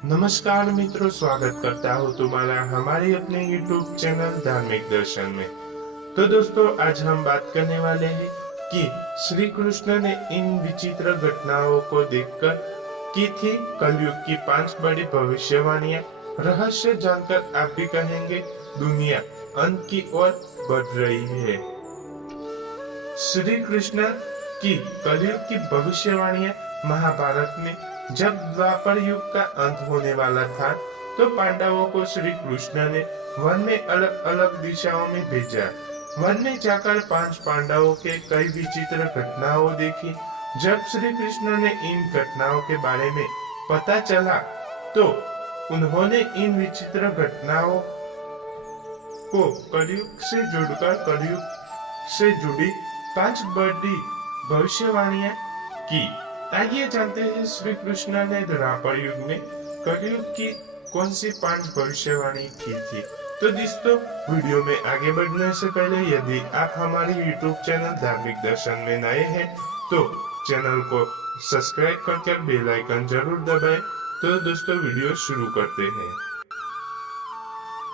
नमस्कार मित्रों, स्वागत करता हूँ तुम्हारा हमारे अपने YouTube चैनल धार्मिक दर्शन में। तो दोस्तों, आज हम बात करने वाले हैं कि श्री कृष्ण ने इन विचित्र घटनाओं को देखकर की थी कलयुग की 5 बड़ी भविष्यवाणियां। रहस्य जानकर आप भी कहेंगे दुनिया अंत की ओर बढ़ रही है। श्री कृष्ण की कलयुग की भविष्यवाणियां महाभारत में जब द्वापर युग का अंत होने वाला था, तो पांडवों को श्री कृष्ण ने वन में अलग अलग दिशाओं में भेजा। वन में जाकर 5 पांडवों के कई विचित्र घटनाओं देखी। जब श्री कृष्ण ने इन घटनाओं के बारे में पता चला, तो उन्होंने इन विचित्र घटनाओं को कलयुग से जोड़कर कलयुग से जुड़ी 5 बड़ी भविष्यवाणियां की। आइए जानते हैं श्री कृष्ण ने द्वापर युग में कलयुग की कौन सी 5 भविष्यवाणी की थी। तो दोस्तों, वीडियो में आगे बढ़ने से पहले यदि आप हमारे YouTube चैनल धार्मिक दर्शन में नए हैं, तो चैनल को सब्सक्राइब करके बेल आइकन जरूर दबाएं। तो दोस्तों, वीडियो शुरू करते हैं।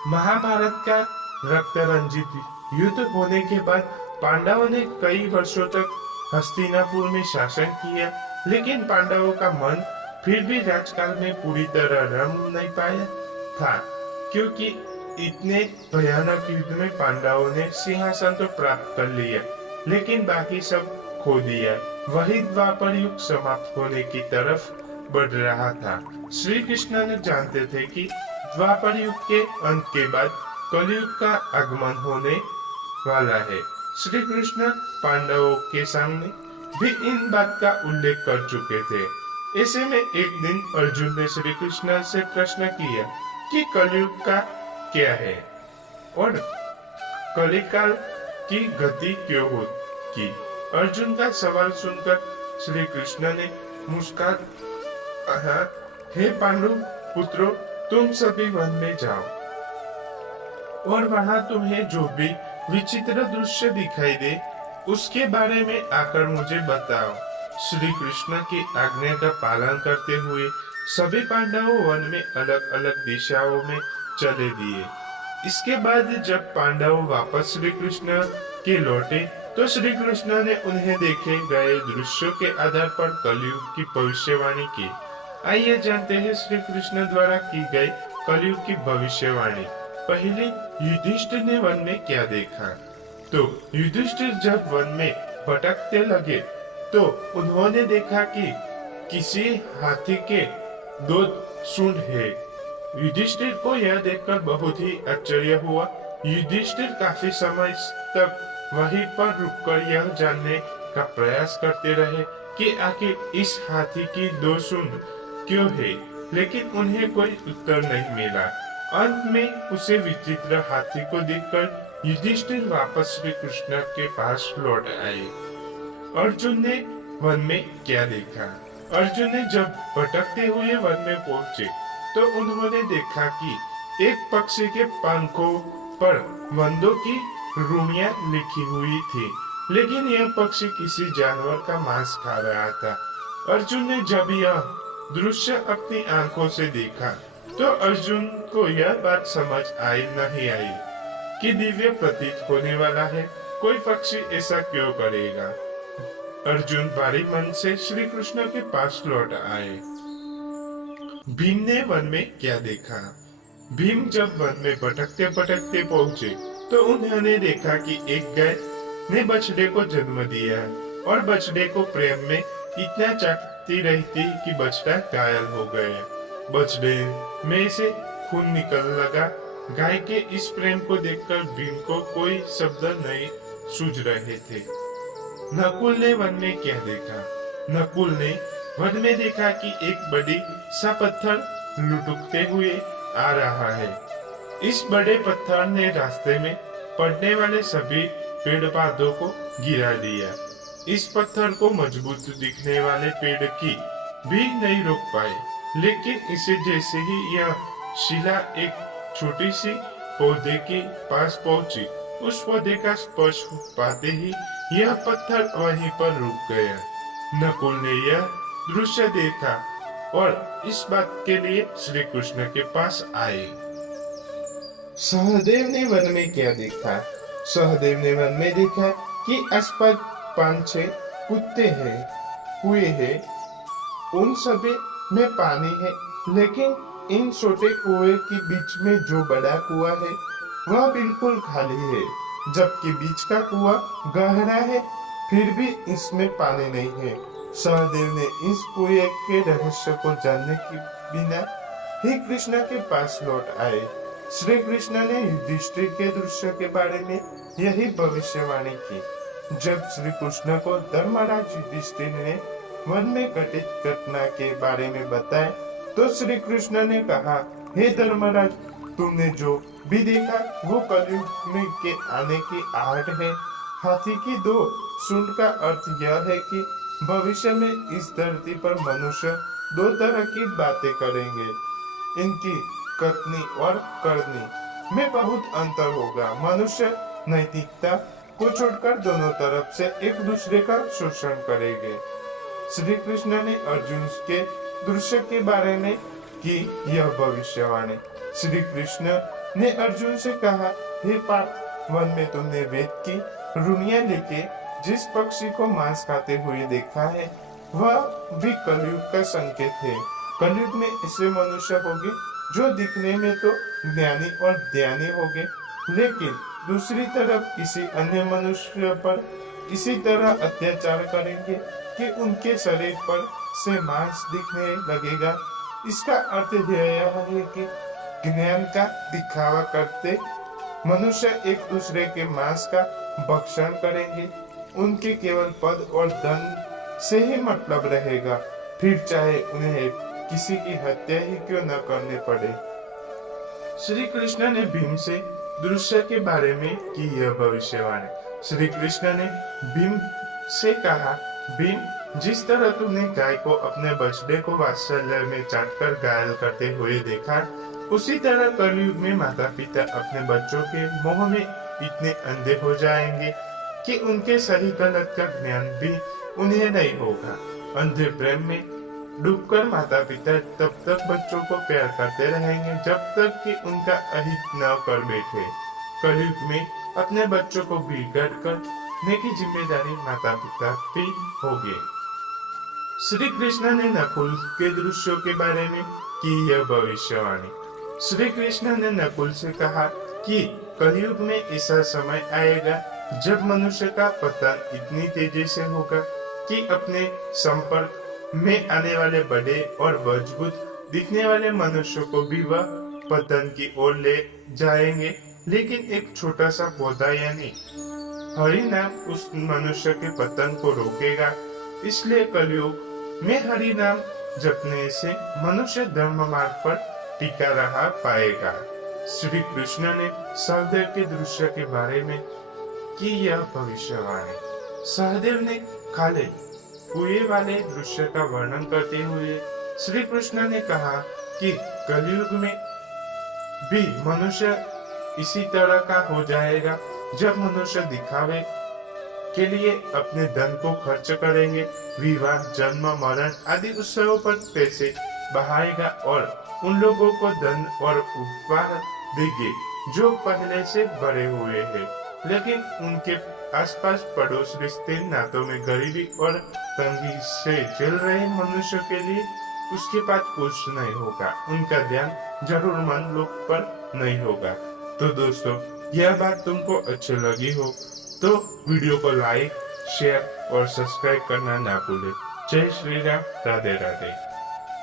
महाभारत का रक्त रंजित युद्ध होने के बाद पांडवों ने कई वर्षों तक हस्तिनापुर में शासन किया, लेकिन पांडवों का मन फिर भी राजकाल में पूरी तरह रम नहीं पाया था, क्योंकि इतने भयानक युद्ध में पांडवों ने सिंहासन तो प्राप्त कर लिया, लेकिन बाकी सब खो दिया। वही द्वापर युग समाप्त होने की तरफ बढ़ रहा था। श्री कृष्ण ने जानते थे कि द्वापर युग के अंत के बाद कलयुग का आगमन होने वाला है। श्री कृष्ण पांडवों के सामने भी इन बात का उल्लेख कर चुके थे। ऐसे में एक दिन अर्जुन ने श्री कृष्ण से प्रश्न किया कि कलयुग का क्या है और कलिकाल की गति क्यों होगी। अर्जुन का सवाल सुनकर श्री कृष्ण ने मुस्कुरा कहा, हे पांडु पुत्रों, तुम सभी वन में जाओ और वहां तुम्हें जो भी विचित्र दृश्य दिखाई दे, उसके बारे में आकर मुझे बताओ। श्री कृष्ण की आज्ञा का पालन करते हुए सभी पांडव वन में अलग अलग दिशाओं में चले दिए। इसके बाद जब पांडव वापस श्री कृष्ण के लौटे, तो श्री कृष्ण ने उन्हें देखे गए दृश्यों के आधार पर कलयुग की भविष्यवाणी की। आइए जानते हैं श्री कृष्ण द्वारा की गई कलयुग की भविष्यवाणी। पहले युधिष्ठिर ने वन में क्या देखा। तो युधिष्ठिर जब वन में भटकते लगे, तो उन्होंने देखा कि किसी हाथी के 2 सूंड है। युधिष्ठिर को यह देखकर बहुत ही आश्चर्य हुआ। युधिष्ठिर काफी समय तक वहीं पर रुककर यह जानने का प्रयास करते रहे कि आखिर इस हाथी की 2 सूंड क्यों है, लेकिन उन्हें कोई उत्तर नहीं मिला। अंत में उसे विचित्र हाथी को देखकर युधिष्ठिर वापस श्री कृष्ण के पास लौट आए। अर्जुन ने वन में क्या देखा। अर्जुन ने जब भटकते हुए वन में पहुंचे, तो उन्होंने देखा कि एक पक्षी के पंखों पर वंदों की रूणियां लिखी हुई थी, लेकिन यह पक्षी किसी जानवर का मांस खा रहा था। अर्जुन ने जब यह दृश्य अपनी आंखों से देखा, तो अर्जुन को यह बात समझ नहीं आई कि दिव्य प्रतीत होने वाला है। कोई पक्षी ऐसा क्यों करेगा। अर्जुन भारी मन से श्री कृष्ण के पास लौट आए। भीम ने वन में क्या देखा। भीम जब वन में भटकते भटकते पहुंचे, तो उन्होंने देखा कि एक गाय ने बछड़े को जन्म दिया और बछड़े को प्रेम में इतना चाहती रहती कि बछड़ा घायल हो गया। बछड़े में से खून निकल लगा। गाय के इस प्रेम को देखकर भीम को कोई शब्द नहीं सूझ रहे थे। नकुल ने वन में क्या देखा। नकुल ने वन में देखा कि एक बड़ी सा पत्थर लुढ़कते हुए आ रहा है। इस बड़े पत्थर ने रास्ते में पड़ने वाले सभी पेड़ पौधों को गिरा दिया। इस पत्थर को मजबूत दिखने वाले पेड़ की भी नहीं रोक पाए, लेकिन इसे जैसे ही यह शिला एक छोटी सी पौधे के पास पहुंची, उस पौधे का स्पर्श पाते ही यह पत्थर वहीं पर रुक गया। नकुल ने यह दृश्य देखा और इस बात के लिए श्री कृष्ण के पास आए। सहदेव ने वन में क्या देखा? सहदेव ने वन में देखा कि आसपास 5-6 कुत्ते हैं, कुएं हैं, उन सभी में पानी है, लेकिन इन छोटे कुएं के बीच में जो बड़ा कुआं है वह बिल्कुल खाली है, जबकि बीच का कुआं गहरा है, फिर भी इसमें पानी नहीं है। सहदेव ने इस कुएं के रहस्य को जानने के बिना ही कृष्ण के पास लौट आए। श्री कृष्ण ने युधिष्ठिर के दृश्य के बारे में यही भविष्यवाणी की। जब श्री कृष्ण को धर्मराज युधिष्ठिर ने वन में घटित घटना के बारे में बताया तो श्री कृष्ण ने कहा, हे धर्मराज, तुमने जो भी देखा वो कलयुग में के आने की आहट है। हाथी की 2 सूंड का अर्थ यह है कि भविष्य में इस धरती पर मनुष्य 2 तरह की बातें करेंगे। इनकी कथनी और करनी में बहुत अंतर होगा। मनुष्य नैतिकता को छोड़कर दोनों तरफ से एक दूसरे का शोषण करेंगे। श्री कृष्ण ने अर्जुन के दृश्य के बारे में की यह भविष्यवाणी। श्री कृष्ण ने अर्जुन से कहा, हे पार्थ, वन में तुमने वेद की रुनिया लेके जिस पक्षी को मांस खाते हुए देखा है वह भी कलयुग का संकेत है। कलयुग में ऐसे मनुष्य होंगे जो दिखने में तो ज्ञानी और ध्यानी होंगे, लेकिन दूसरी तरफ किसी अन्य मनुष्य पर इसी तरह अत्याचार करेंगे कि उनके शरीर पर से मांस दिखने लगेगा। इसका अर्थ यह है कि ज्ञान का दिखावा करते मनुष्य एक दूसरे के मांस का भक्षण करेंगे। उनके केवल पद और धन से ही मतलब रहेगा, फिर चाहे उन्हें किसी की हत्या ही क्यों न करने पड़े। श्री कृष्ण ने भीम से दृश्य के बारे में की यह भविष्यवाणी। श्री कृष्ण ने भीम से कहा, भीम, जिस तरह तुमने गाय को अपने बछड़े को वात्सल्य में चाटकर घायल करते हुए देखा, उसी तरह कलयुग में माता पिता अपने बच्चों के मोह में इतने अंधे हो जाएंगे कि उनके सही गलत का ज्ञान भी उन्हें नहीं होगा। अंधे प्रेम में डूबकर माता पिता तब तक बच्चों को प्यार करते रहेंगे जब तक कि उनका अहित न कर बैठे। कलयुग में अपने बच्चों को बिगाड़ करने की जिम्मेदारी माता पिता की होगी। श्री कृष्ण ने नकुल के दृश्यों के बारे में की यह भविष्यवाणी। श्री कृष्ण ने नकुल से कहा कि कलयुग में ऐसा समय आएगा जब मनुष्य का पतन इतनी तेजी से होगा कि अपने संपर्क में आने वाले बड़े और मजबूत दिखने वाले मनुष्यों को भी वह पतन की ओर ले जाएंगे, लेकिन एक छोटा सा पौधा यानी हरि नाम उस मनुष्य के पतन को रोकेगा। इसलिए कलयुग में हरि नाम जपने से मनुष्य धर्म मार्ग पर टिका रहा पाएगा। श्री कृष्ण ने सहदेव के दृश्य के बारे में की यह भविष्यवाणी। सहदेव ने काले कुएं वाले दृश्य का वर्णन करते हुए श्री कृष्ण ने कहा कि कलयुग में भी मनुष्य इसी तरह का हो जाएगा, जब मनुष्य दिखावे के लिए अपने धन को खर्च करेंगे, विवाह, जन्म, मरण आदि उत्सवों पर पैसे बहाएगा और उन लोगों को धन और उपहार देंगे जो पहले से बड़े हुए हैं, लेकिन उनके आसपास पड़ोस, रिश्ते, नातों में गरीबी और तंगी से जल रहे मनुष्य के लिए उसके पास कुछ नहीं होगा। उनका ध्यान जरूरतमंद लोग पर नहीं होगा। तो दोस्तों, यह बात तुमको अच्छी लगी हो तो वीडियो को लाइक, शेयर और सब्सक्राइब करना ना भूले। जय श्री राम, राधे राधे।